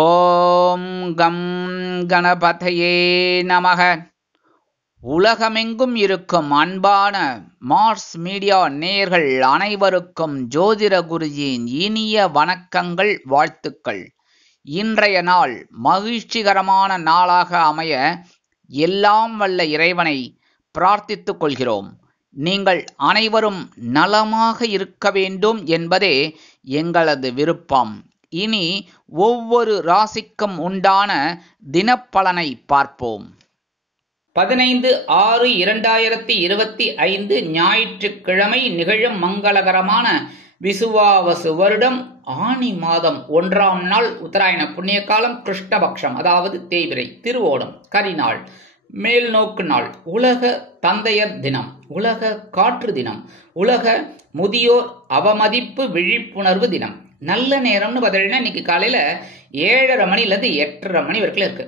ஓம் come கணபதையே நமக. உலகமெங்கும் இருக்கும் அன்பான மார்ஸ் மீடியா நேயர்கள் அனைவருக்கும் ஜோதிட குருஜியின் இனிய வணக்கங்கள், வாழ்த்துக்கள். இன்றைய நாள் மகிழ்ச்சிகரமான நாளாக அமைய எல்லாம் வல்ல இறைவனை பிரார்த்தித்துக் கொள்கிறோம். நீங்கள் அனைவரும் நலமாக இருக்க வேண்டும் என்பதே எங்களது விருப்பம். இனி ஒவ்வொரு ராசிக்கும் உண்டான தினப்பலனை பார்ப்போம். 15/6/2025 ஞாயிற்றுக்கிழமை நிகழும் மங்களகரமான விசுவாவசு வருடம் ஆனி மாதம் 1ஆம் நாள் உத்தராயண புண்ணிய காலம், கிருஷ்ணபக்ஷம், அதாவது தேய்பிறை, திருவோணம், கரிநாள், மேல்நோக்கு நாள், உலக தந்தையர் தினம், உலக காற்று தினம், உலக முதியோர் அவமதிப்பு விழிப்புணர்வு தினம். நல்ல நேரம்னு பார்த்தீங்கன்னா இன்னைக்கு காலையில 7:30 மணிலேருந்து 8:30 மணி வரைக்கும் இருக்கு.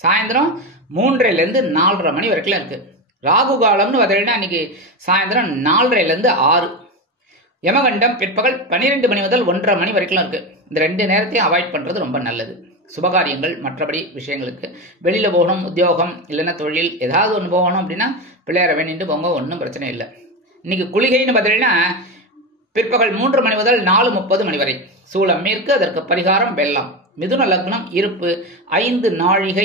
சாயந்தரம் 3:30லேருந்து 4:30 மணி வரைக்கும் இருக்கு. ராகு காலம்னு பார்த்தீங்கன்னா இன்னைக்கு சாயந்தரம் 4:30லேருந்து 6. யமகண்டம் பிற்பகல் 12 மணி முதல் 1:30 மணி வரைக்கும் இருக்கு. இந்த 2 நேரத்தையும் அவாய்ட் பண்றது ரொம்ப நல்லது. சுபகாரியங்கள் மற்றபடி விஷயங்களுக்கு வெளியில போகணும், உத்தியோகம் இல்லைன்னா தொழில் ஏதாவது ஒன்று போகணும் அப்படின்னா பிள்ளையார வேண்டிட்டு போங்க, ஒன்றும் பிரச்சனை இல்லை. இன்னைக்கு குளிகைன்னு பார்த்தீங்கன்னா பிற்பகல் 3 மணி முதல் 4:30 மணி வரை. சூலம் மேற்கு, அதற்கு பரிகாரம் வெள்ளம். மிதுன லக்னம், இருப்பு 5 நாழிகை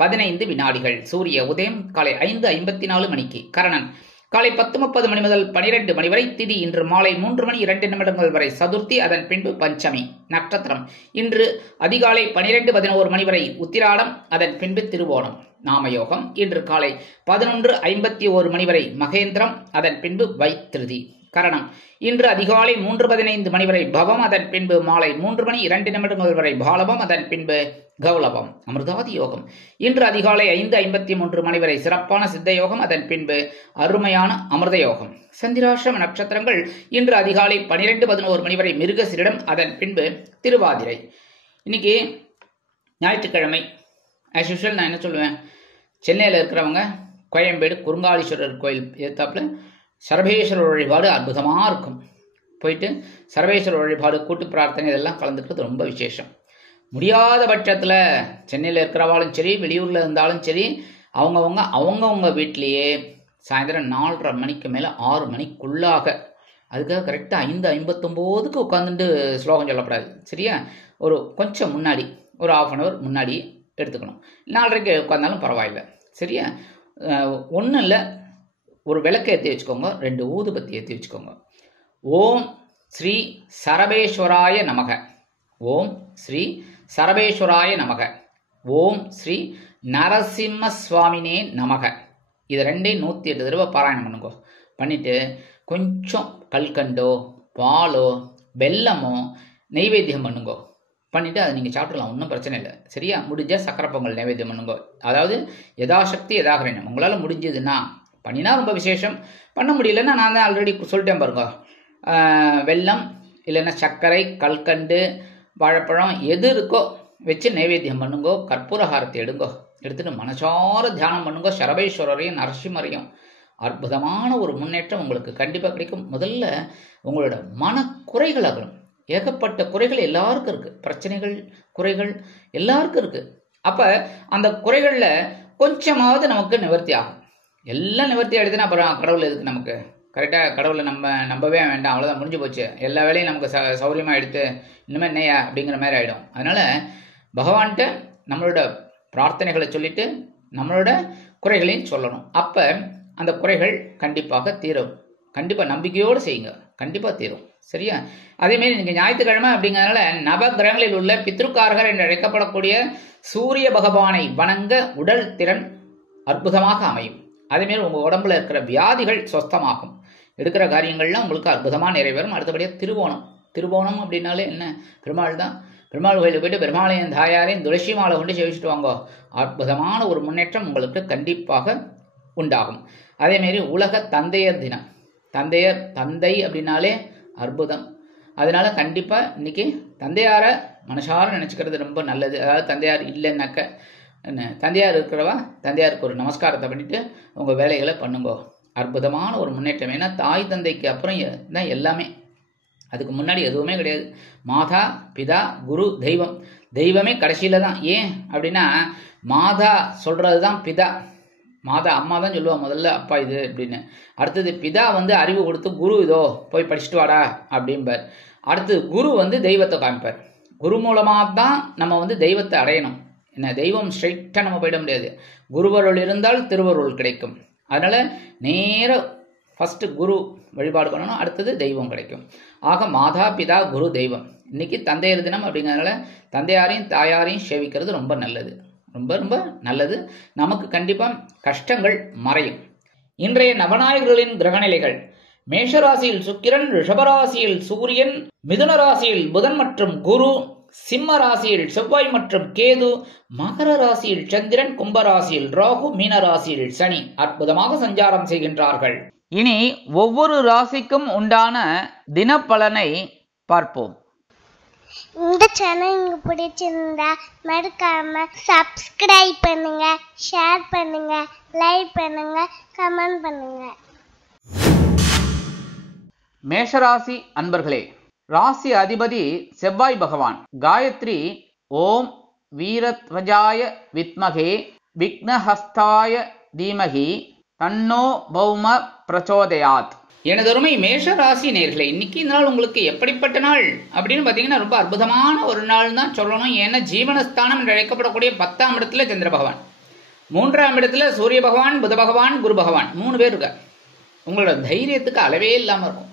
15 வினாடிகள். சூரிய உதயம் காலை 5:54 மணிக்கு. கரணன் காலை 10:30 மணி முதல் 12 மணி வரை. திதி இன்று மாலை 3 மணி 2 நிமிடங்கள் வரை சதுர்த்தி, அதன் பின்பு பஞ்சமி. நட்சத்திரம் இன்று அதிகாலை 12:11 மணி வரை உத்திராடம், அதன் பின்பு திருவோணம். நாமயோகம் இன்று காலை 11:51 மணி வரை மகேந்திரம், அதன் பின்பு வைத்திருதி. கரணம் இன்று அதிகாலை 3:15 மணி வரை பவம், அதன் பின்பு மாலை 3 மணி 2 நிமிடங்கள் வரை பாலபம், அதன் பின்பு கௌலபம். அமிர்தாதி யோகம் இன்று அதிகாலை 5:53 மணி வரை சிறப்பான சித்த யோகம், அதன் பின்பு அருமையான அமிர்த யோகம். சந்திராசிரம நட்சத்திரங்கள் இன்று அதிகாலை 12:11 மணி வரை மிருகசிரிடம், அதன் பின்பு திருவாதிரை. இன்னைக்கு ஞாயிற்றுக்கிழமை. ஆஸ் யூஷுவல் நான் என்ன சொல்லுவேன், சென்னையில் இருக்கிறவங்க கோயம்பேடு குறுங்காலீஸ்வரர் கோயில் எதிர்த்தாப்புல சர்வேஸ்வரர் வழிபாடு அற்புதமாக இருக்கும். போயிட்டு சர்வேஸ்வரர் வழிபாடு, கூட்டு பிரார்த்தனை இதெல்லாம் கலந்துக்கிறது ரொம்ப விசேஷம். முடியாத பட்சத்தில் சென்னையில் இருக்கிறவாலும் சரி, வெளியூரில் இருந்தாலும் சரி, அவங்கவுங்க வீட்லேயே சாயந்தரம் 4:30 மணிக்கு மேலே 6 மணிக்குள்ளாக, அதுக்காக கரெக்டாக 5:59க்கு உட்காந்துட்டு ஸ்லோகம் சொல்லக்கூடாது, சரியா? ஒரு கொஞ்சம் முன்னாடி, ஒரு 1/2 hour முன்னாடி எடுத்துக்கணும். 4:30க்கு உட்காந்தாலும் பரவாயில்லை, சரியா? ஒன்றும் இல்லை, ஒரு விளக்கு ஏற்றி வச்சுக்கோங்க, 2 ஊதுபத்தி ஏற்றி வச்சுக்கோங்க. ஓம் ஸ்ரீ சரபேஸ்வராய நமக, ஓம் ஸ்ரீ சரபேஸ்வராய நமக, ஓம் ஸ்ரீ நரசிம்ம சுவாமினே நமக. இது 2ஐயும் 108 தடவை பாராயணம் பண்ணுங்க. பண்ணிட்டு கொஞ்சம் கல்கண்டோ பாலோ வெல்லமோ நெய்வேத்தியம் பண்ணுங்க. பண்ணிட்டு அதை நீங்கள் சாப்பிடலாம், ஒன்றும் பிரச்சனை இல்லை, சரியா? முடிஞ்ச சக்கரை பொங்கல் நைவேத்தியம் பண்ணுங்க. அதாவது யதாசக்தி யதாகிரண்யம், உங்களால் முடிஞ்சதுன்னா பண்ணினா ரொம்ப விசேஷம். பண்ண முடியலன்னா நான் தான் ஆல்ரெடி சொல்லிட்டேன் பாருங்க, வெல்லம் இல்லைன்னா சர்க்கரை, கல்கண்டு, வாழைப்பழம் எது இருக்கோ வச்சு நைவேத்தியம் பண்ணுங்கோ. கற்பூரஹாரத்தை எடுங்கோ. எடுத்துட்டு மனசார தியானம் பண்ணுங்கோ. சரபேஸ்வரரையும் நரசிம்மரையும். அற்புதமான ஒரு முன்னேற்றம் உங்களுக்கு கண்டிப்பாக கிடைக்கும். முதல்ல உங்களோட மனக்குறைகள் அகலும். ஏகப்பட்ட குறைகள் எல்லாருக்கும் இருக்குது, பிரச்சனைகள் குறைகள் எல்லாருக்கும் இருக்குது. அப்போ அந்த குறைகளில் கொஞ்சமாவது நமக்கு நிவர்த்தி ஆகும். எல்லாம் நிவர்த்தி ஆகிடுதுன்னா அப்புறம் கடவுள் எதுக்கு நமக்கு? கரெக்டாக கடவுளை நம்பவே வேண்டாம், அவ்வளோதான், முடிஞ்சு போச்சு. எல்லா வேலையும் நமக்கு சௌரியமாக எடுத்து இன்னுமே என்னையா அப்படிங்கிற மாதிரி ஆகிடும். அதனால் பகவான்கிட்ட நம்மளோட பிரார்த்தனைகளை சொல்லிட்டு நம்மளோட குறைகளையும் சொல்லணும். அப்போ அந்த குறைகள் கண்டிப்பாக தீரும். கண்டிப்பாக நம்பிக்கையோடு செய்யுங்க, கண்டிப்பாக தீரும், சரியா? அதேமாரி நீங்கள் ஞாயிற்றுக்கிழமை அப்படிங்கிறதுனால நவகிரகங்களில் உள்ள பித்ருக்காரகர் என்று அழைக்கப்படக்கூடிய சூரிய பகவானை வணங்க உடல் திறன் அற்புதமாக அமையும். அதேமாரி உங்கள் உடம்புல இருக்கிற வியாதிகள் சொஸ்தமாகும். எடுக்கிற காரியங்கள்லாம் உங்களுக்கு அற்புதமாக நிறைவேறும். அடுத்தபடியாக திருவோணம். திருவோணம் அப்படின்னாலே என்ன? பெருமாள் தான். பெருமாள் கோயிலுக்கு போயிட்டு பெருமாளையும் தாயாரையும் துளசி மாலை கொண்டு சேவிச்சுட்டு வாங்க. அற்புதமான ஒரு முன்னேற்றம் உங்களுக்கு கண்டிப்பாக உண்டாகும். அதேமாரி உலக தந்தையர் தினம். தந்தை அப்படின்னாலே அற்புதம். அதனால கண்டிப்பாக இன்னைக்கு தந்தையாரை மனசார நினச்சிக்கிறது ரொம்ப நல்லது. அதாவது தந்தையார் இல்லைன்னாக்க என்ன, தந்தையார் இருக்கிறவா தந்தையாருக்கு ஒரு நமஸ்காரத்தை பண்ணிட்டு உங்கள் வேலைகளை பண்ணுங்க. அற்புதமான ஒரு முன்னேற்றம். ஏன்னா தாய் தந்தைக்கு அப்புறம் தான் எல்லாமே. அதுக்கு முன்னாடி எதுவுமே கிடையாது. மாதா பிதா குரு தெய்வம். தெய்வமே கடைசியில தான். ஏன் அப்படின்னா மாதா சொல்றதுதான் பிதா. மாதா அம்மா தான் சொல்லுவா முதல்ல அப்பா இது அப்படின்னு. அடுத்தது பிதா அறிவு கொடுத்து குரு இதோ போய் படிச்சுட்டு வாடா அப்படிம்பார். அடுத்து குரு தெய்வத்தை காமிப்பார். குரு மூலமாக தான் நம்ம தெய்வத்தை அடையணும். என்ன தெய்வம் ஸ்ட்ரைட்டாக நம்ம போயிட முடியாது. குருவருள் இருந்தால் திருவருள் கிடைக்கும். அதனால நேர ஃபர்ஸ்ட் குரு வழிபாடு பண்ணணும், அடுத்தது தெய்வம் கிடைக்கும். ஆக மாதா பிதா குரு தெய்வம். இன்னைக்கு தந்தையர் தினம் அப்படிங்கிறதுனால தந்தையாரையும் தாயாரையும் சேவிக்கிறது ரொம்ப நல்லது, ரொம்ப ரொம்ப நல்லது. நமக்கு கண்டிப்பா கஷ்டங்கள் மறையும். இன்றைய நவநாயகர்களின் கிரகநிலைகள்: மேஷராசியில் சுக்கிரன், ரிஷபராசியில் சூரியன், மிதுன ராசியில் புதன் மற்றும் குரு, சிம்ம ராசியில் செவ்வாய் மற்றும் கேது, மகர ராசியில் சந்திரன், கும்பராசியில் ராகு, மீன ராசியில் சனி அற்புதமாக சஞ்சாரம் செய்கின்றார்கள். இனி ஒவ்வொரு ராசிக்கும் உண்டான தினப்பலனை பார்ப்போம். இந்த சேனல் உங்களுக்கு பிடிச்சிருந்தா மறக்காம சப்ஸ்கிரைப் பண்ணுங்க, ஷேர் பண்ணுங்க, லைக் பண்ணுங்க, கமெண்ட் பண்ணுங்க. மேஷராசி அன்பர்களே, ராசி அதிபதி செவ்வாய் பகவான். காயத்ரி ஓம் வீரத்வஜாய வித்மகே விக்னஹஸ்தாய தீமகி தன்னோ பௌம பிரச்சோதயாத். எனதருமை மேஷ ராசி நேயர்களே, இன்னைக்கு இந்த நாள் உங்களுக்கு எப்படிப்பட்ட நாள் அப்படின்னு பாத்தீங்கன்னா ரொம்ப அற்புதமான ஒரு நாள் தான் சொல்லணும். ஏன்னா ஜீவனஸ்தானம் என்று அழைக்கப்படக்கூடிய 10ஆம் இடத்துல சந்திர பகவான், 3ஆம் இடத்துல சூரிய பகவான், புத பகவான், குரு பகவான், 3 பேர் இருக்க. உங்களோட தைரியத்துக்கு அளவே இல்லாம இருக்கும்.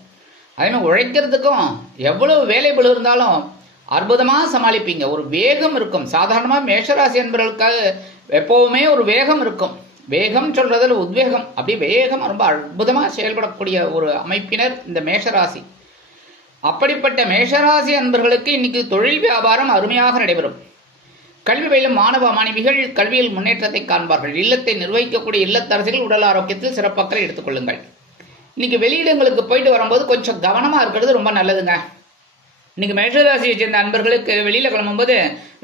அதே மாதிரி உழைக்கிறதுக்கும் எவ்வளவு வேலைகள் இருந்தாலும் அற்புதமா சமாளிப்பீங்க. ஒரு வேகம் இருக்கும். சாதாரணமா மேஷராசி என்பவர்களுக்காக எப்பவுமே ஒரு வேகம் இருக்கும். வேகம் சொல்றதுல உத்வேகம், அப்படி வேகம் ரொம்ப அற்புதமா செயல்படக்கூடிய ஒரு அமைப்பினர் இந்த மேஷராசி. அப்படிப்பட்ட மேஷராசி அன்பர்களுக்கு இன்னைக்கு தொழில் வியாபாரம் அருமையாக நடைபெறும். கல்வி பயிலும் மாணவ மாணவிகள் கல்வியில் முன்னேற்றத்தை காண்பார்கள். இல்லத்தை நிர்வகிக்கக்கூடிய இல்லத்தரசிகள் உடல் ஆரோக்கியத்தில் சிறப்பாக எடுத்துக் கொள்ளுங்கள். இன்னைக்கு வெளியிடங்களுக்கு போயிட்டு வரும்போது கொஞ்சம் கவனமா இருக்கிறது ரொம்ப நல்லதுங்க. இன்னைக்கு மேஷராசியை சேர்ந்த அன்பர்களுக்கு வெளியில கிளம்பும்போது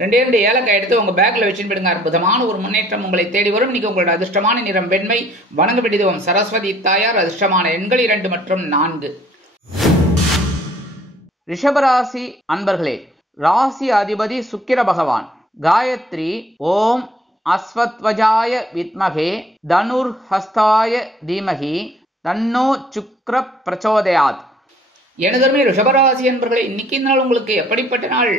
2 ஏலக்காய் எடுத்து உங்க பேக்ல வச்சுட்டு போயிடுங்க. அற்புதமான ஒரு முன்னேற்றம் உங்களை தேடி வரும். இன்னைக்கு உங்களோட அதிர்ஷ்டமான நிறம் வெண்மை. வணங்க விடுவோம் சரஸ்வதி தாயார். அதிர்ஷ்டமான எண்கள் 2 மற்றும் 4. ரிஷபராசி அன்பர்களே, ராசி அதிபதி சுக்கிர பகவான். காயத்ரி ஓம் அஸ்வத்வஜாய வித்மகே தனுர் ஹஸ்தாய தீமகி தன்னோ சுக்ர பிரச்சோதயாத். எனதருமை ரிஷபராசி என்பர்களே, இன்னைக்கு இந்த நாள் உங்களுக்கு எப்படிப்பட்ட நாள்?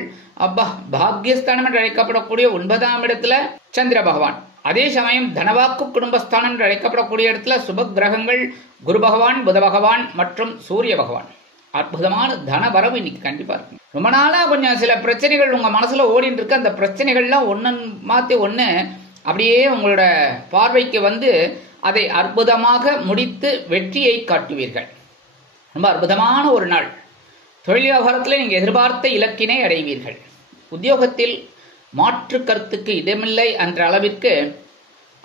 அப்பா, பாக்யஸ்தானம் என்று அழைக்கப்படக்கூடிய 9ஆம் இடத்துல சந்திர பகவான். அதே சமயம் தனவாக்கு குடும்பஸ்தானம் என்று அழைக்கப்படக்கூடிய இடத்துல சுப கிரகங்கள் குரு பகவான், புத பகவான் மற்றும் சூரிய பகவான். அற்புதமான தன வரவு இன்னைக்கு கண்டிப்பா இருக்கும். ரொம்ப நாளா கொஞ்சம் சில பிரச்சனைகள் உங்க மனசுல ஓடிட்டு இருக்கு. அந்த பிரச்சனைகள்லாம் ஒன்னு மாத்தி ஒண்ணு அப்படியே உங்களோட பார்வைக்கு அதை அற்புதமாக முடித்து வெற்றியை காட்டுவீர்கள். ரொம்ப அற்புதமான ஒரு நாள். தொழில் வியாபாரத்தில் நீங்கள் எதிர்பார்த்த இலக்கினை அடைவீர்கள். உத்தியோகத்தில் மாற்று கருத்துக்கு இடமில்லை என்ற அளவிற்கு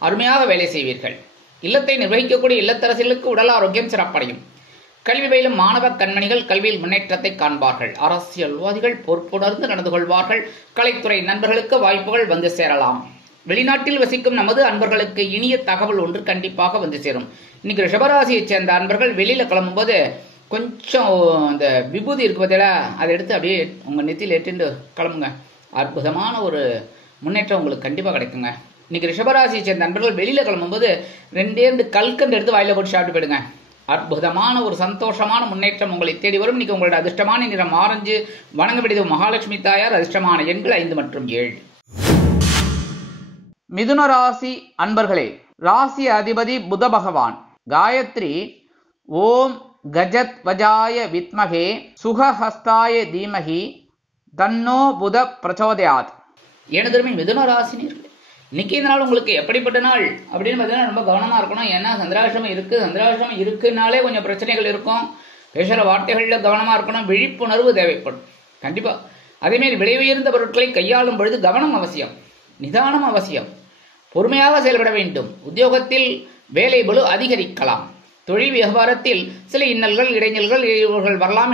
அருமையாக வேலை செய்வீர்கள். இல்லத்தை நிர்வகிக்கக்கூடிய இல்லத்தரசிகளுக்கு உடல் ஆரோக்கியம் சிறப்படையும். கல்வி பயிலும் மாணவ கண்மணிகள் கல்வியில் முன்னேற்றத்தை காண்பார்கள். அரசியல்வாதிகள் பொறுப்புணர்ந்து நடந்து கொள்வார்கள். கலைத்துறை நண்பர்களுக்கு வாய்ப்புகள் வந்து சேரலாம். வெளிநாட்டில் வசிக்கும் நமது அன்பர்களுக்கு இனிய தகவல் ஒன்று கண்டிப்பாக வந்து சேரும். இன்னைக்கு ரிஷபராசியை சேர்ந்த அன்பர்கள் வெளியில கிளம்பும் போது கொஞ்சம் இந்த விபூதி இருக்கு பார்த்தீங்களா, அதை எடுத்து அப்படியே உங்க நெத்தியில் ஏற்றிட்டு கிளம்புங்க. அற்புதமான ஒரு முன்னேற்றம் உங்களுக்கு கண்டிப்பா கிடைக்குங்க. இன்னைக்கு ரிஷபராசியை சேர்ந்த அன்பர்கள் வெளியில கிளம்பும் போது 2 கல்கண்டு எடுத்து வாயில போட்டு சாப்பிட்டு போயிடுங்க. அற்புதமான ஒரு சந்தோஷமான முன்னேற்றம் உங்களை தேடி வரும். இன்னைக்கு உங்களோட அதிர்ஷ்டமான நிறம் ஆரஞ்சு. வணங்க விடுவது மகாலட்சுமி தாயார். அதிர்ஷ்டமான எண்கள் 5 மற்றும் 7. மிதுன ராசி அன்பர்களே, ராசி அதிபதி புத பகவான். காயத்ரி ஓம் கஜத் வஜாய வித்மகே சுகஹஸ்தாய தீமகி தன்னோ புத பிரச்சோதயாத். எனதருமை மிதுன ராசினியர்களே, இன்னைக்கு இந்த நாள் உங்களுக்கு எப்படிப்பட்ட நாள் அப்படின்னு பார்த்தீங்கன்னா ரொம்ப கவனமா இருக்கணும். ஏன்னா சந்திராஷ்டமம் இருக்கு. சந்திராஷ்டமம் இருக்குனாலே கொஞ்சம் பிரச்சனைகள் இருக்கும். பேசுகிற வார்த்தைகள்ல கவனமா இருக்கணும். விழிப்புணர்வு தேவைப்படும் கண்டிப்பா. அதேமாரி விலை உயர்ந்த பொருட்களை கையாளும் பொழுது கவனம் அவசியம், நிதானம் அவசியம், பொறுமையாக செயல்பட வேண்டும். உத்தியோகத்தில் வேலை பளு அதிகரிக்கலாம். தொழில் வியாபாரத்தில் சில இன்னல்கள் இடையூறுகள் வரலாம்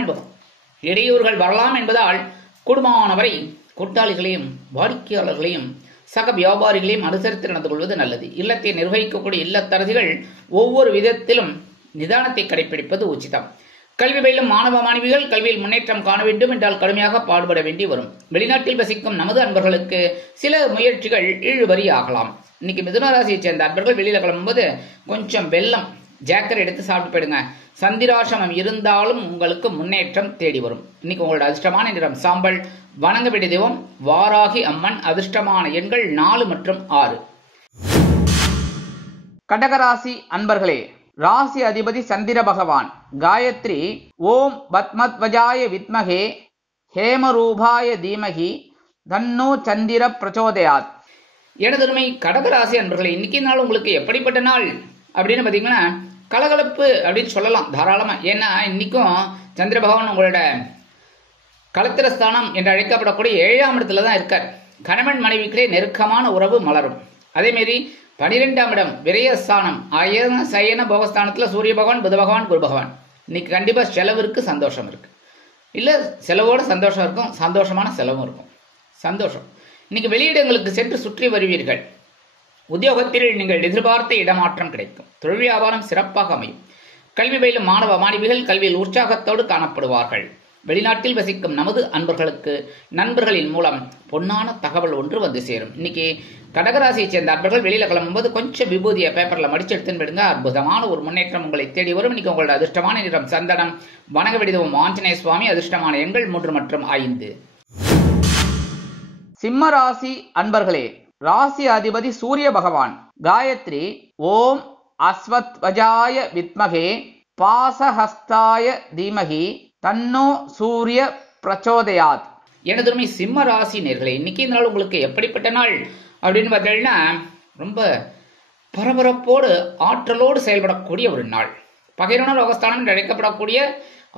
என்பதால் கூடுமானவரை கூட்டாளிகளையும் வாடிக்கையாளர்களையும் சக வியாபாரிகளையும் அனுசரித்து நடந்து கொள்வது நல்லது. இல்லத்தை நிர்வகிக்கக்கூடிய இல்லத்தரசிகள் ஒவ்வொரு விதத்திலும் நிதானத்தை கடைபிடிப்பது உச்சிதம். கல்வி பயிலும் மாணவ மாணவிகள் கல்வியில் முன்னேற்றம் காண வேண்டும் என்றால் கடுமையாக பாடுபட வேண்டி வரும். வெளிநாட்டில் வசிக்கும் நமது அன்பர்களுக்கு சில முயற்சிகள் இழுபறி ஆகலாம். இன்னைக்கு மிதுன ராசியை சேர்ந்த அன்பர்கள் வெளியில கிளம்பும்போது கொஞ்சம் வெல்லம் ஜாக்கர் எடுத்து சாப்பிட்டு போயிடுங்க. சந்திராசிரமம் இருந்தாலும் உங்களுக்கு முன்னேற்றம் தேடி வரும். இன்னைக்கு உங்களோட அதிர்ஷ்டமான நிறம் சாம்பல். வணங்க வேண்டிய தெய்வம் வாராகி அம்மன். அதிர்ஷ்டமான எண்கள் 4 மற்றும் 6. கடகராசி அன்பர்களே, ராசி அதிபதி சந்திர பகவான். காயத்ரி ஓம் பத்மத்வஜாய வித்மகே ஹேமரூபாய தீமகி தன்னோ சந்திர பிரச்சோதயாத். எனதருமை கடகராசி அன்பர்களே, இன்னைக்கு நாள் உங்களுக்கு எப்படிப்பட்ட நாள் அப்படின்னு பாத்தீங்கன்னா கலகலப்பு அப்படின்னு சொல்லலாம் தாராளமா. ஏன்னா இன்னைக்கும் சந்திர பகவான் உங்களோட களத்திரஸ்தானம் என்று அழைக்கப்படக்கூடிய 7ஆம் இடத்துல தான் இருக்கார். கணவன் மனைவிகளே நெருக்கமான உறவு மலரும். அதே மாதிரி 12ஆம் இடம் விரயஸ்தானம் அயன சயன போகஸ்தானத்துல சூரிய பகவான், புத பகவான், குரு பகவான். இன்னைக்கு கண்டிப்பா செலவிற்கு சந்தோஷம் இருக்கு. இல்ல செலவோட சந்தோஷம் இருக்கும், சந்தோஷமான செலவும் இருக்கும். சந்தோஷம். இன்னைக்கு வெளியிடங்களுக்கு சென்று சுற்றி வருவீர்கள். உத்தியோகத்தில் நீங்கள் எதிர்பார்த்த இடமாற்றம் கிடைக்கும். தொழில் வியாபாரம் சிறப்பாக அமையும். கல்வி பயிலும் மாணவ மாணவிகள் கல்வியில் உற்சாகத்தோடு காணப்படுவார்கள். வெளிநாட்டில் வசிக்கும் நமது அன்பர்களுக்கு நண்பர்களின் மூலம் பொன்னான தகவல் ஒன்று வந்து சேரும். இன்னைக்கு கடகராசியை சேர்ந்த அன்பர்கள் வெளியில கிளம்பும்போது கொஞ்சம் விபூதியை பேப்பர்ல மடிச்சு எடுத்துன்னு விடுங்க. அற்புதமான ஒரு முன்னேற்றம் உங்களை தேடி வரும். இன்னைக்கு உங்களோட அதிர்ஷ்டமான நிறம் சந்தனம். வணங்க வேண்டியதும் ஆஞ்சநேய சுவாமி. அதிர்ஷ்டமான எண்கள் 3 மற்றும் 5. சிம்ம ராசி அன்பர்களே, ராசி அதிபதி சூரிய பகவான். காயத்ரி ஓம் அஸ்வத்வஜாய வித்மகே பாசஹஸ்தாய தீமகி தன்னோ சூரிய பிரச்சோதயாத். எனதுமே சிம்ம ராசி நேர்களே, இன்னைக்கு இந்த நாள் உங்களுக்கு எப்படிப்பட்ட நாள் அப்படின்னு பார்த்தீங்கன்னா ரொம்ப பரபரப்போடு ஆற்றலோடு செயல்படக்கூடிய ஒரு நாள். பகைவன ரோகஸ்தானம் என்று அழைக்கப்படக்கூடிய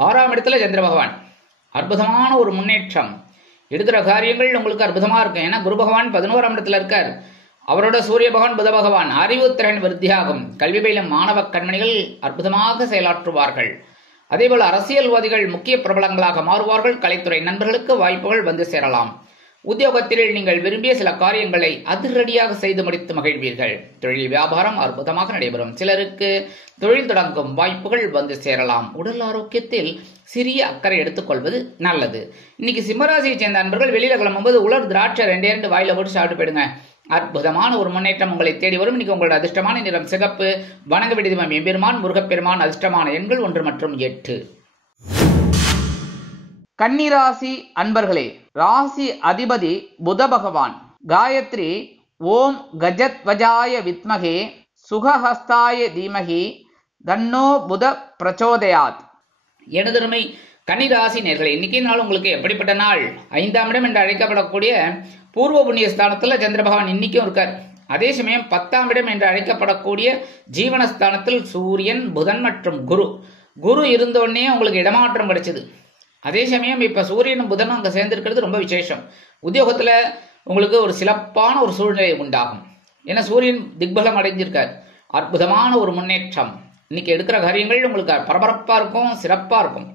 6ஆம் இடத்துல சந்திர பகவான். அற்புதமான ஒரு முன்னேற்றம். எடுக்கிற காரியங்கள் உங்களுக்கு அற்புதமா இருக்கும். ஏன்னா குரு பகவான் 11ஆம் இடத்துல இருக்கார். அவரோட சூரிய பகவான், புத பகவான். அறிவுத்திறன் விருத்தியாகும். கல்வி பயிலும் மாணவ கண்மணிகள் அற்புதமாக செயலாற்றுவார்கள். அதேபோல் அரசியல்வாதிகள் முக்கிய பிரபலங்களாக மாறுவார்கள். கலைத்துறை நண்பர்களுக்கு வாய்ப்புகள் வந்து சேரலாம். உத்தியோகத்தில் நீங்கள் விரும்பிய சில காரியங்களை அதிரடியாக செய்து முடித்து மகிழ்வீர்கள். தொழில் வியாபாரம் அற்புதமாக நடைபெறும். சிலருக்கு தொழில் தொடங்கும் வாய்ப்புகள் வந்து சேரலாம். உடல் ஆரோக்கியத்தில் சிறிய அக்கறை எடுத்துக்கொள்வது நல்லது. இன்னைக்கு சிம்மராசியை சேர்ந்த அன்பர்கள் வெளியில கிளம்பும்போது உலர் திராட்சை 2 வாயில போட்டு சாப்பிட்டு போயிடுங்க. அற்புதமான ஒரு முன்னேற்றம் உங்களை தேடி வரும். இன்னைக்கு உங்களோட அதிர்ஷ்டமான நிறம் சிகப்பு. வணங்க வேண்டியது எம்பெருமான் முருகப்பெருமான். அதிர்ஷ்டமான எண்கள் 1 மற்றும் 8. கன்னிராசி அன்பர்களே, ராசி அதிபதி புத பகவான். காயத்ரி ஓம் கஜத்வஜாய வித்மகே சுகஹஸ்தாய தீமகி தன்னோ புத பிரச்சோதயாத். எனதருமை கன்னிராசி நேர்களே, இன்னைக்கு நாள் உங்களுக்கு எப்படிப்பட்ட நாள்? 5ஆம் இடம் என்று அழைக்கப்படக்கூடிய பூர்வ புண்ணிய ஸ்தானத்துல சந்திர பகவான் இன்னைக்கும் இருக்கார். அதே சமயம் 10ஆம் இடம் என்று அழைக்கப்படக்கூடிய ஜீவனஸ்தானத்தில் சூரியன், புதன் மற்றும் குரு. குரு இருந்தோடனே உங்களுக்கு இடமாற்றம் கிடைச்சது. அதே சமயம் இப்ப சூரியனும் புதனும் அங்க சேர்ந்திருக்கிறது ரொம்ப விசேஷம். உத்தியோகத்துல உங்களுக்கு ஒரு சிறப்பான ஒரு சூழ்நிலை உண்டாகும். ஏன்னா சூரியன் திக்பலம் அடைஞ்சிருக்கார். அற்புதமான ஒரு முன்னேற்றம். இன்னைக்கு எடுக்கிற காரியங்கள் உங்களுக்கு பரபரப்பா இருக்கும், சிறப்பா இருக்கும்.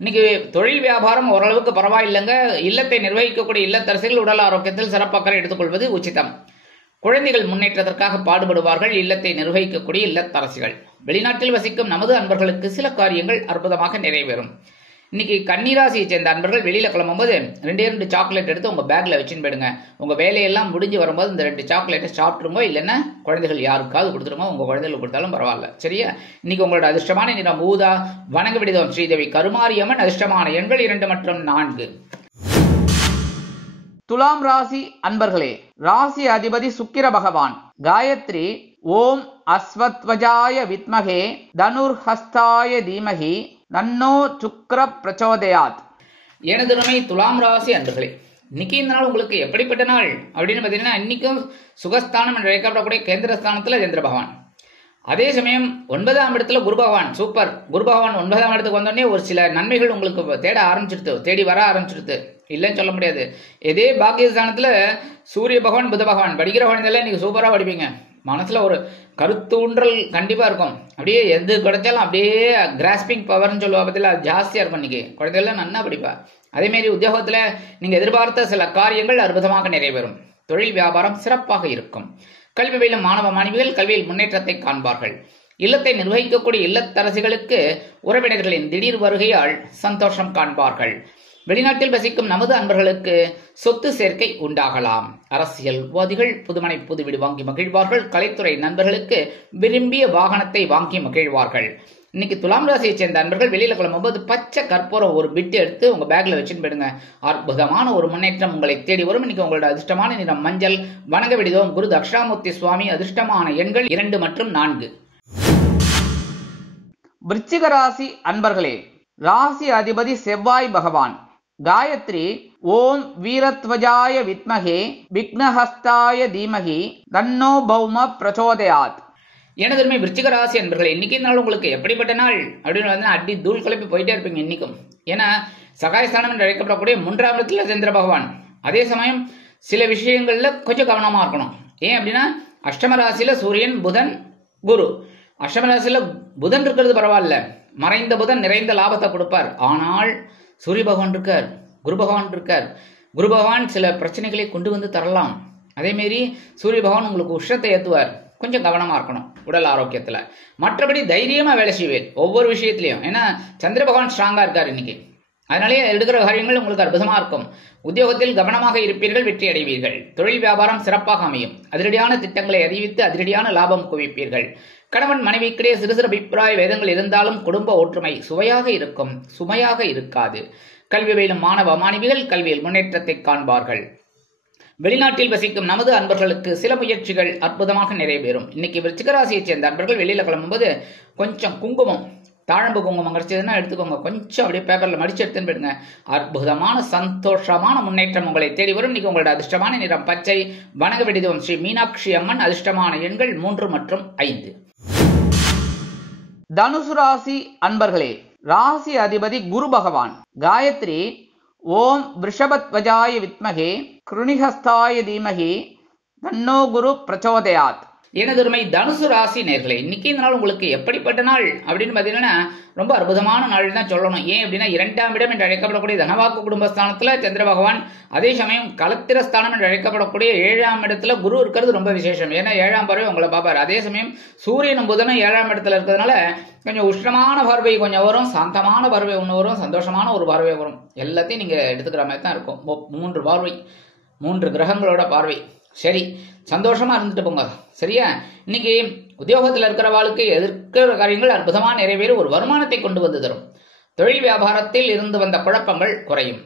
இன்னைக்கு தொழில் வியாபாரம் ஓரளவுக்கு பரவாயில்லைங்க. இல்லத்தை நிர்வகிக்கக்கூடிய இல்லத்தரசிகள் உடல் ஆரோக்கியத்தில் சிறப்பாக எடுத்துக்கொள்வது உச்சிதம். குழந்தைகள் முன்னேற்றத்திற்காக பாடுபடுவார்கள். இல்லத்தை நிர்வகிக்கக்கூடிய இல்லத்தரசிகள். வெளிநாட்டில் வசிக்கும் நமது அன்பர்களுக்கு சில காரியங்கள் அற்புதமாக நிறைவேறும். இன்னைக்கு கன்னிராசியை சேர்ந்த அன்பர்கள் வெளியில கிளம்பும்போது 2 சாக்லேட் எடுத்து உங்க பேக்ல வச்சுன்னு போயிடுங்க. உங்க வேலையெல்லாம் முடிஞ்சு வரும்போது இந்த 2 சாக்லேட்டை சாப்பிட்டுருங்க. இல்லைன்னா குழந்தைகள் யாருக்காவது கொடுத்துருங்க. உங்க குழந்தைகளுக்கு கொடுத்தாலும் பரவாயில்ல. சரியா? இன்னைக்கு உங்களோட அதிர்ஷ்டமான நிறம் ஊதா. வணங்க விடுதோம் ஸ்ரீதேவி கருமாரியம்மன். அதிர்ஷ்டமான எண்கள் 2 மற்றும் 4. துலாம் ராசி அன்பர்களே, ராசி அதிபதி சுக்கிர பகவான். காயத்ரி ஓம் அஸ்வத்வஜாய வித்மகே தனுர்ஹஸ்தாய தீமகி தன்னோ சுக்கிர பிரச்சோதயாத். எனதுமை துலாம் ராசி அன்பர்களே, இன்னைக்கு இந்த நாள் உங்களுக்கு எப்படிப்பட்ட நாள் அப்படின்னு பாத்தீங்கன்னா இன்னைக்கும் சுகஸ்தானம் என்று அழைக்கப்படக்கூடிய கேந்திரஸ்தானத்துல சந்திர பகவான். அதே சமயம் 9ஆம் இடத்துல குரு பகவான். சூப்பர். குரு பகவான் 9ஆம் இடத்துக்கு வந்தோடனே ஒரு சில நன்மைகள் உங்களுக்கு தேடி வர ஆரம்பிச்சிடுது. இல்லைன்னு சொல்ல முடியாது. இதே பாக்கியஸ்தானத்துல சூரிய பகவான், புத பகவான். படிக்கிற குழந்தைல நீங்க சூப்பரா படிப்பீங்க. மனசுல ஒரு கருத்தூன்றல் கண்டிப்பா இருக்கும். அப்படியே எது கிடைச்சாலும் அப்படியே கிராஸ்பிங் பவர்னு சொல்லுவா பத்தில ஜாஸ்தியா இருக்கும். இன்னைக்கு குழந்தைகள் நன்னா படிப்பா. அதே மாதிரி உத்தியோகத்துல நீங்க எதிர்பார்த்த சில காரியங்கள் அற்புதமாக நிறைவேறும். தொழில் வியாபாரம் சிறப்பாக இருக்கும். கல்வி பயிலும் மாணவ மாணவிகள் கல்வியில் முன்னேற்றத்தை காண்பார்கள். இல்லத்தை நிர்வகிக்கக்கூடிய இல்லத்தரசிகளுக்கு உறவினர்களின் திடீர் வருகையால் சந்தோஷம் காண்பார்கள். வெளிநாட்டில் வசிக்கும் நமது அன்பர்களுக்கு சொத்து சேர்க்கை உண்டாகலாம். அரசியல்வாதிகள் புதுமனை புதுவீடு வாங்கி மகிழ்வார்கள். கலைத்துறை நண்பர்களுக்கு விரும்பிய வாகனத்தை வாங்கி மகிழ்வார்கள். இன்னைக்கு துலாம் ராசியை சேர்ந்த அன்பர்கள் வெளியில கிளம்பும்போது பச்சை கற்பூரம் ஒரு பிட்டு எடுத்து உங்க பேக்ல வச்சுன்னு போயிடுங்க. அற்புதமான ஒரு முன்னேற்றம் உங்களை தேடி வரும். இன்னைக்கு உங்களோட அதிர்ஷ்டமான நிறம் மஞ்சள். வணங்க விடுதோம் குரு தட்சிணாமூர்த்தி சுவாமி. அதிர்ஷ்டமான எண்கள் 2 மற்றும் 4. விருச்சிக ராசி அன்பர்களே, ராசி அதிபதி செவ்வாய் பகவான். காயத்ரி ஓம் வீரத்வஜாய வித்மகே விக்னஹஸ்தாய தீமகி தன்னோ பௌம பிரச்சோதயாத். எனதுமே விருச்சிக ராசி அன்பர்களே, இன்னைக்கு நாள் உங்களுக்கு எப்படிப்பட்ட நாள் அப்படின்னு அடி தூள் கிளப்பி போயிட்டே இருப்பீங்க. இன்னைக்கும் ஏன்னா சகாயஸ்தானம் என்று அழைக்கப்படக்கூடிய 3ஆம் இடத்துல சந்திர பகவான். அதே சமயம் சில விஷயங்கள்ல கொஞ்சம் கவனமா இருக்கணும். ஏன் அப்படின்னா அஷ்டம ராசியில சூரியன், புதன், குரு. அஷ்டம ராசியில புதன் இருக்கிறது பரவாயில்ல, மறைந்த புதன் நிறைந்த லாபத்தை கொடுப்பார். ஆனால் சூரிய பகவான் இருக்கார், குரு பகவான் இருக்கார். குரு பகவான் சில பிரச்சனைகளை கொண்டு வந்து தரலாம். அதே மாரி சூரிய பகவான் உங்களுக்கு உஷ்ணத்தை ஏற்றுவார். கொஞ்சம் கவனமா இருக்கணும் உடல் ஆரோக்கியத்துல. மற்றபடி தைரியமா வேலை செய்வேன் ஒவ்வொரு விஷயத்திலையும். ஏன்னா சந்திர பகவான் ஸ்ட்ராங்கா இருக்கார் இன்னைக்கு. அதனாலேயே எடுக்கிற காரியங்கள் உங்களுக்கு அற்புதமா இருக்கும். உத்தியோகத்தில் கவனமாக இருப்பீர்கள், வெற்றி அடைவீர்கள். தொழில் வியாபாரம் சிறப்பாக அமையும். அதிரடியான திட்டங்களை அறிவித்து அதிரடியான லாபம் குவிப்பீர்கள். கணவன் மனைவிக்கிடையே சிறு சிறு அபிப்பிராய வேதங்கள் இருந்தாலும் குடும்ப ஒற்றுமை சுவையாக இருக்கும், சுமையாக இருக்காது. கல்வி பயிலும் மாணவ மாணவிகள் கல்வியில் முன்னேற்றத்தை காண்பார்கள். வெளிநாட்டில் வசிக்கும் நமது அன்பர்களுக்கு சில முயற்சிகள் அற்புதமாக நிறைவேறும். இன்னைக்கு விருச்சிக ராசியை சேர்ந்த அன்பர்கள் வெளியில கிளம்பும்போது கொஞ்சம் குங்குமம், தாழம்பு குங்குமம் கிடைச்சதுன்னா எடுத்துக்கோங்க. கொஞ்சம் அப்படியே பேப்பர்ல மடிச்சு எடுத்துன்னு போயிடுங்க. அற்புதமான சந்தோஷமான முன்னேற்றம் உங்களை தேடி வரும். இன்னைக்கு உங்களோட அதிர்ஷ்டமான நிறம் பச்சை. வணங்க விடுதோம் ஸ்ரீ மீனாட்சி அம்மன். அதிர்ஷ்டமான எண்கள் 3 மற்றும் 5. தனுசு ராசி அன்பர்களே, ராசி அதிபதி குரு பகவான். காயத்ரி ஓம் விருஷபத்வஜாய வித்மகே கிருணிஹஸ்தாய தீமகி தன்னோ குரு பிரச்சோதயாத். எனதுமை தனுசு ராசி நேர்களே, இன்னைக்கு இந்த நாள் உங்களுக்கு எப்படிப்பட்ட நாள் அப்படின்னு பாத்தீங்கன்னா ரொம்ப அற்புதமான நாள் தான் சொல்லணும். ஏன் அப்படின்னா 2ஆம் இடம் என்று அழைக்கப்படக்கூடிய தனவாக்கு குடும்பஸ்தானத்துல சந்திர பகவான், அதே சமயம் கலத்திரஸ்தானம் என்று அழைக்கப்படக்கூடிய 7ஆம் இடத்துல குரு இருக்கிறது ரொம்ப விசேஷம். ஏன்னா 7ஆம் பார்வை உங்களை பார்ப்பார். அதே சமயம் சூரியனும் புதனும் 7ஆம் இடத்துல இருக்கிறதுனால கொஞ்சம் உஷ்ணமான பார்வை கொஞ்சம் வரும், சாந்தமான பார்வை ஒன்று வரும், சந்தோஷமான ஒரு பார்வை வரும். எல்லாத்தையும் நீங்க எடுத்துக்கிற மாதிரி தான் இருக்கும். 3 பார்வை, 3 கிரகங்களோட பார்வை. சரி, சந்தோஷமா இருந்துட்டு போங்க. சரியா? இன்னைக்கு உத்தியோகத்தில் இருக்கிறவாளுக்கு எதிர்க்கிற காரியங்கள் அற்புதமா நிறைவேறி ஒரு வருமானத்தை கொண்டு வந்து தரும். தொழில் வியாபாரத்தில் இருந்து வந்த குழப்பங்கள் குறையும்.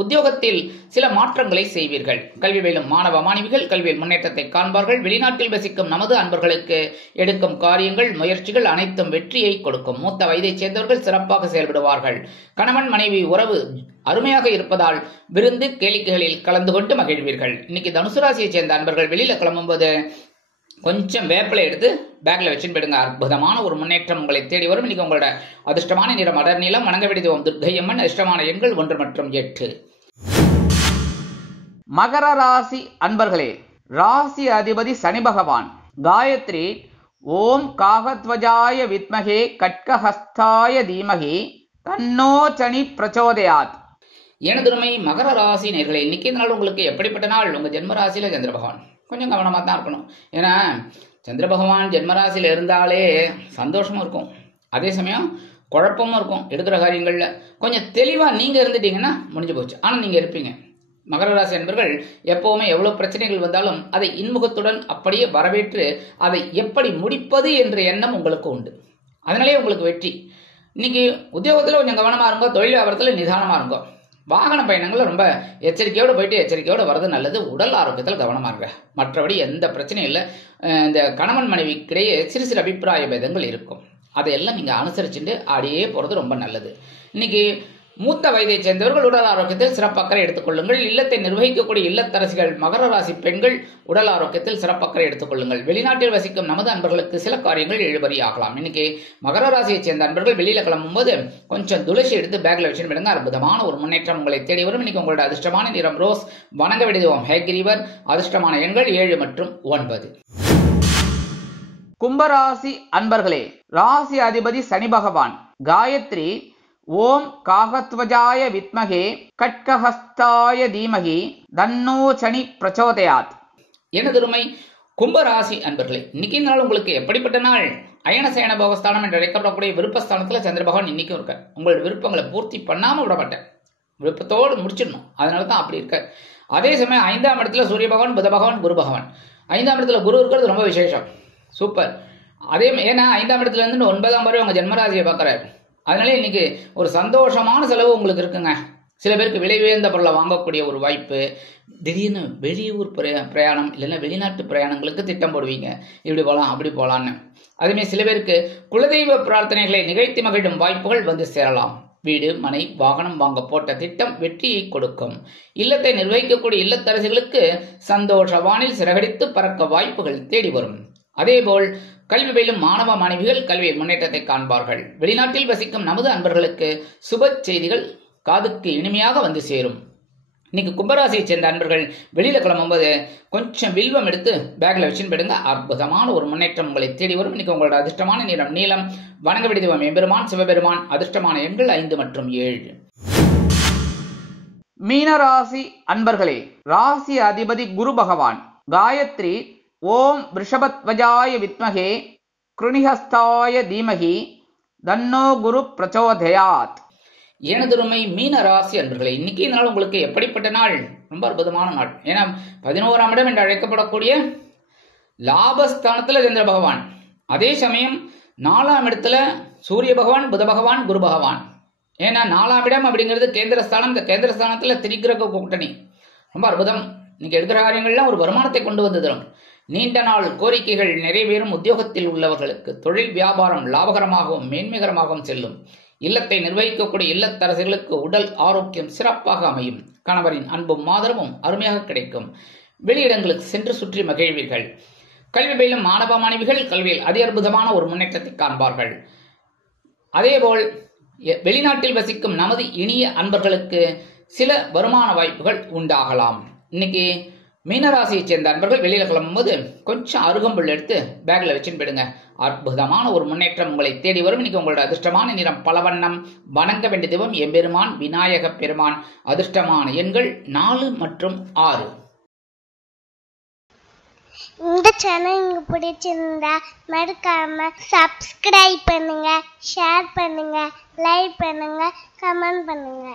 உத்தியோகத்தில் சில மாற்றங்களை செய்வீர்கள். கல்வி பயிலும் மாணவ மாணவிகள் கல்வியில் முன்னேற்றத்தை காண்பார்கள். வெளிநாட்டில் வசிக்கும் நமது அன்பர்களுக்கு எடுக்கும் காரியங்கள், முயற்சிகள் அனைத்தும் வெற்றியை கொடுக்கும். மூத்த வயதைச் சேர்ந்தவர்கள் சிறப்பாக செயல்படுவார்கள். கணவன் மனைவி உறவு அருமையாக இருப்பதால் விருந்து கேளிக்கைகளில் கலந்து கொண்டு மகிழ்வீர்கள். இன்னைக்கு தனுசு ராசியை சேர்ந்த அன்பர்கள் வெளியில கிளம்பும்போது கொஞ்சம் வேப்பிலை எடுத்து பேக்ல வச்சுன்னு போயிடுங்க. அற்புதமான ஒரு முன்னேற்றம் உங்களை தேடி வரும். இன்னைக்கு உங்களோட அதிர்ஷ்டமான நிறம் அடர் நீளம். வணங்க விடுதோம் துர்க்கையம்மன். அதிர்ஷ்டமான எண்கள் 1 மற்றும் 8. மகர ராசி அன்பர்களே, ராசி அதிபதி சனி பகவான். காயத்ரி ஓம் காகத்வஜாய வித்மகே கட்கஹஸ்தாய தீமகி தன்னோ சனி பிரச்சோதயாத். எனதுமை மகர ராசி நேர்களே, இன்னைக்கு இந்த நாள் உங்களுக்கு எப்படிப்பட்ட நாள்? உங்க ஜென்ம ராசியில சந்திர பகவான். கொஞ்சம் கவனமாக தான் இருக்கணும். ஏன்னா சந்திர பகவான் ஜென்மராசியில் இருந்தாலே சந்தோஷமும் இருக்கும், அதே சமயம் குழப்பமும் இருக்கும். எடுக்கிற காரியங்களில் கொஞ்சம் தெளிவாக நீங்கள் இருந்துட்டீங்கன்னா முடிஞ்சு போச்சு. ஆனால் நீங்கள் இருப்பீங்க. மகர ராசி என்பர்கள் எப்பவுமே எவ்வளவு பிரச்சனைகள் வந்தாலும் அதை இன்முகத்துடன் அப்படியே வரவேற்று அதை எப்படி முடிப்பது என்ற எண்ணம் உங்களுக்கு உண்டு. அதனாலே உங்களுக்கு வெற்றி. இன்னைக்கு உத்தியோகத்தில் கொஞ்சம் கவனமாக இருங்கோ, தொழில் வியாபாரத்தில் நிதானமாக இருங்கோ. வாகன பயணங்களில் ரொம்ப எச்சரிக்கையோடு போயிட்டு எச்சரிக்கையோடு வர்றது நல்லது. உடல் ஆரோக்கியத்தில் கவனமாக இருங்க. மற்றபடி எந்த பிரச்சனையும் இல்லை. இந்த கணவன் மனைவிக்கிடையே சிறு சிறு அபிப்பிராய பேதங்கள் இருக்கும். அதையெல்லாம் நீங்கள் அனுசரிச்சுட்டு ஆடியே போகிறது ரொம்ப நல்லது. இன்னைக்கு மூத்த வயதை சேர்ந்தவர்கள் உடல் ஆரோக்கியத்தில் சிறப்பக்கறை எடுத்துக்கொள்ளுங்கள். இல்லத்தை நிர்வகிக்கக்கூடிய இல்லத்தரசிகள் மகர ராசி பெண்கள் உடல் ஆரோக்கியத்தில் சிறப்பக்கறை எடுத்துக்கொள்ளுங்கள். வெளிநாட்டில் வசிக்கும் நமது அன்பர்களுக்கு சில காரியங்கள் இழுபறி ஆகலாம். இன்னைக்கு மகர ராசியை சேர்ந்த அன்பர்கள் வெளியில கிளம்பும் போது கொஞ்சம் துளசி எடுத்து பேக்ல வச்சு விடுங்க. அற்புதமான ஒரு முன்னேற்றம் உங்களை தேடி வரும். இன்னைக்கு உங்களோட அதிர்ஷ்டமான நிறம் ரோஸ். வணங்க விடுவோம் ஹேகிரிவர். அதிர்ஷ்டமான எண்கள் 7 மற்றும் 9. கும்பராசி அன்பர்களே, ராசி அதிபதி சனி பகவான். காயத்ரி ஓம் காகத்வஜாய வித்மகே கட்கஹஸ்தாய தீமகி தன்னோ சனி பிரச்சோதயாத். எனதுருமை கும்பராசி அன்பர்களே, இன்னைக்கு நாள் உங்களுக்கு எப்படிப்பட்ட நாள்? அயன சயன போகஸ்தானம் என்று அழைக்கப்படக்கூடிய விருப்பஸ்தானத்துல சந்திர பகவான் இன்னைக்கும் இருக்க. உங்களோட விருப்பங்களை பூர்த்தி பண்ணாம விட மாட்டேன், விருப்பத்தோடு முடிச்சிடணும். அதனாலதான் அப்படி இருக்க. அதே சமயம் 5ஆம் இடத்துல சூரிய பகவான், புத பகவான், குரு பகவான். 5ஆம் இடத்துல குரு இருக்கிறது ரொம்ப விசேஷம், சூப்பர். அதே ஏன்னா 5ஆம் இடத்துல இருந்து 9ஆம் வரை உங்க ஜென்மராசியை பார்க்கறாரு. அதனால இன்னைக்கு ஒரு சந்தோஷமான செலவு உங்களுக்கு இருக்குங்க. சில பேருக்கு விலை உயர்ந்த பொருளை வாங்கக்கூடிய ஒரு வாய்ப்பு, திடீர்னு வெளியூர் பிரயாணம் இல்லைன்னா வெளிநாட்டு பிரயாணங்களுக்கு திட்டம் போடுவீங்க, இப்படி போகலாம் அப்படி போகலான்னு. அதுமாதிரி சில பேருக்கு குலதெய்வ பிரார்த்தனைகளை நிகழ்த்தி மகிழும் வாய்ப்புகள் வந்து சேரலாம். வீடு மனை வாகனம் வாங்க போட்ட திட்டம் வெற்றியை கொடுக்கும். இல்லத்தை நிர்வகிக்கக்கூடிய இல்லத்தரசிகளுக்கு சந்தோஷ வானில் சிறகடித்து பறக்க வாய்ப்புகள் தேடி வரும். அதேபோல் கல்வி பயிலும் மாணவ மாணவிகள் கல்வியில் முன்னேற்றத்தை காண்பார்கள். வெளிநாட்டில் வசிக்கும் நமது அன்பர்களுக்கு சுப செய்திகள் காதுக்கு இனிமையாக வந்து சேரும். இன்னைக்கு கும்பராசியை சேர்ந்த அன்பர்கள் வெளியில கிளம்பும்போது கொஞ்சம் வில்வம் எடுத்து பேக்ல வச்சுன்னு போயிடுங்க. அற்புதமான ஒரு முன்னேற்றம் உங்களை தேடி வரும். இன்னைக்கு உங்களோட அதிர்ஷ்டமான நிறம் நீலம். வணங்க விடுதவம் எம்பெருமான் சிவபெருமான். அதிர்ஷ்டமான எண்கள் 5 மற்றும் 7. மீனராசி அன்பர்களே, ராசி அதிபதி குரு பகவான். காயத்ரி ஓம் ரிஷபத்வஜாய வித்மகே கிருணிஹஸ்தாய தீமகி தன்னோ குரு பிரச்சோதயாத். எனதுருமை மீன ராசி அன்பர்களே, இன்னைக்கு நாள் உங்களுக்கு எப்படிப்பட்ட நாள்? ரொம்ப அற்புதமான நாள். ஏன்னா 11ஆம் இடம் என்று அழைக்கப்படக்கூடிய லாபஸ்தானத்துல சந்திர பகவான், அதே சமயம் 4ஆம் இடத்துல சூரிய பகவான், புத பகவான், குரு பகவான். ஏன்னா 4ஆம் இடம் அப்படிங்கிறது கேந்திரஸ்தானம். இந்த கேந்திரஸ்தானத்துல திரிகிரக கூட்டணி ரொம்ப அற்புதம். நீங்க எடுக்கிற காரியங்கள்லாம் ஒரு வருமானத்தை கொண்டு வந்து தரும். நீண்ட நாள் கோரிக்கைகள் நிறைவேறும். உத்தியோகத்தில் உள்ளவர்களுக்கு தொழில் வியாபாரம் லாபகரமாகவும் மேன்மைகரமாகவும் செல்லும். இல்லத்தை நிர்வகிக்கக்கூடிய இல்லத்தரசிகளுக்கு உடல் ஆரோக்கியம் சிறப்பாக அமையும். கணவரின் அன்பும் ஆதரவும் அருமையாக கிடைக்கும். வெளியிடங்களுக்கு சென்று சுற்றி மகிழ்வீர்கள். கல்வி பயிலும் மாணவ மாணவிகள் கல்வியில் அதி அற்புதமான ஒரு முன்னேற்றத்தை காண்பார்கள். அதேபோல் வெளிநாட்டில் வசிக்கும் நமது இனிய அன்பர்களுக்கு சில வருமான வாய்ப்புகள் உண்டாகலாம். இன்னைக்கு மீனராசியை சேர்ந்த அன்பர்கள் வெளியில கிளம்பும்போது கொஞ்சம் அருகம்புல் எடுத்து பேக்ல வச்சுன்னு போயிடுங்க. அற்புதமான ஒரு முன்னேற்றம் உங்களை தேடி வரும். இன்னைக்கு உங்களோட அதிர்ஷ்டமான நிறம் பலவண்ணம். வணங்க வேண்டிய தெய்வம் எம்பெருமான் விநாயக பெருமான். அதிர்ஷ்டமான எண்கள் 4 மற்றும் 6. இந்த சேனல் உங்களுக்கு பிடிச்சிருந்தா மறக்காம சப்ஸ்கிரைப் பண்ணுங்க, ஷேர் பண்ணுங்க, லைக் பண்ணுங்க, கமெண்ட் பண்ணுங்க.